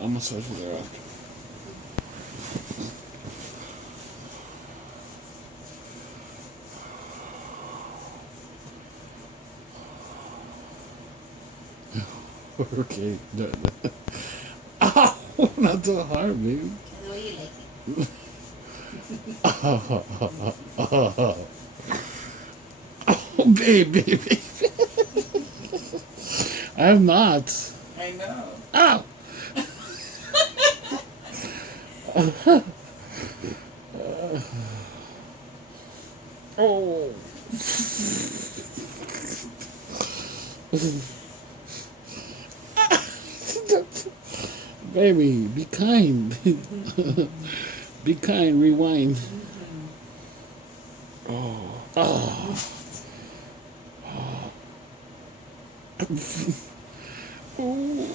I'm gonna search for that after. Okay. Ow! Not so hard, baby. The way you like it. Oh, baby. I have not. I know. Ow! Oh. Baby, be kind. Be kind, rewind. Oh. Oh. Oh.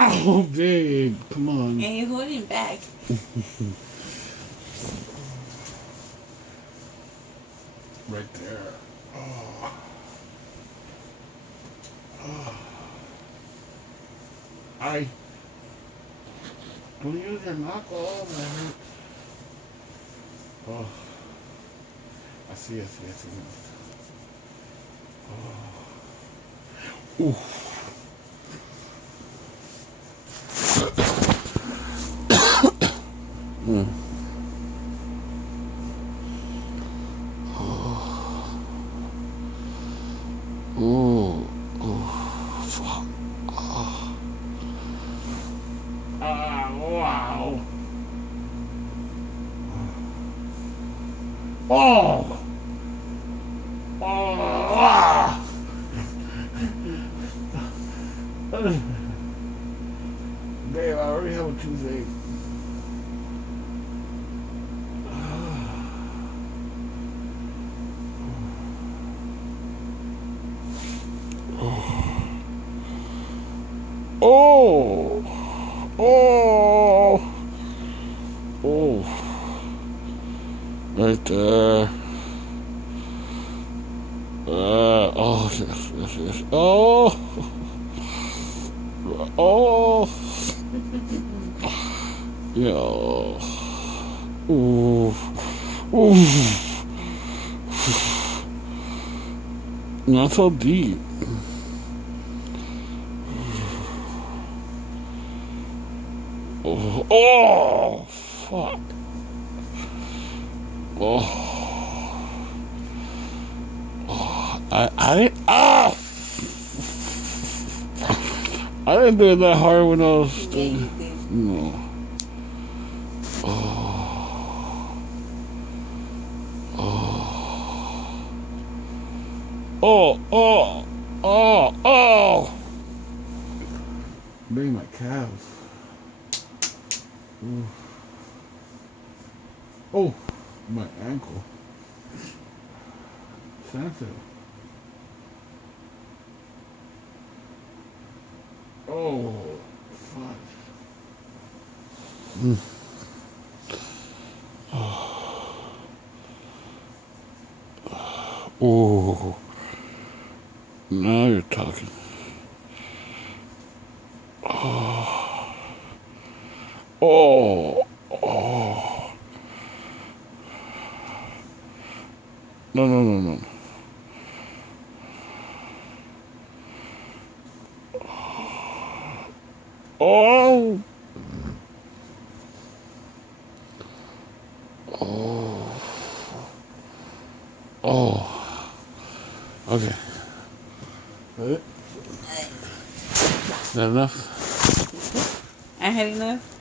Oh, babe, come on. And you're holding back. Right there. Oh. Oh. Don't use your knuckle, man. Oh. I see. Oh. Ooh. Oh, fuck. Wow. Oh. Oh. Babe, I already have a toothache. Oh. Oh. Oh. Right there. Oh, yes. Oh. Oh. Yeah. Ooh. Ooh. Not so deep. Oh. Oh. Fuck. Oh. I didn't. Ah! I didn't do it that hard when I was. Yeah, you did. No. Oh. Oh. Oh. Bring my calves. Ooh. Oh, my ankle. Sensitive. Oh, fuck. Oh, now you're talking. Oh, oh, oh. No. Oh. Oh. Oh. Okay. That it? Is that enough? I had enough.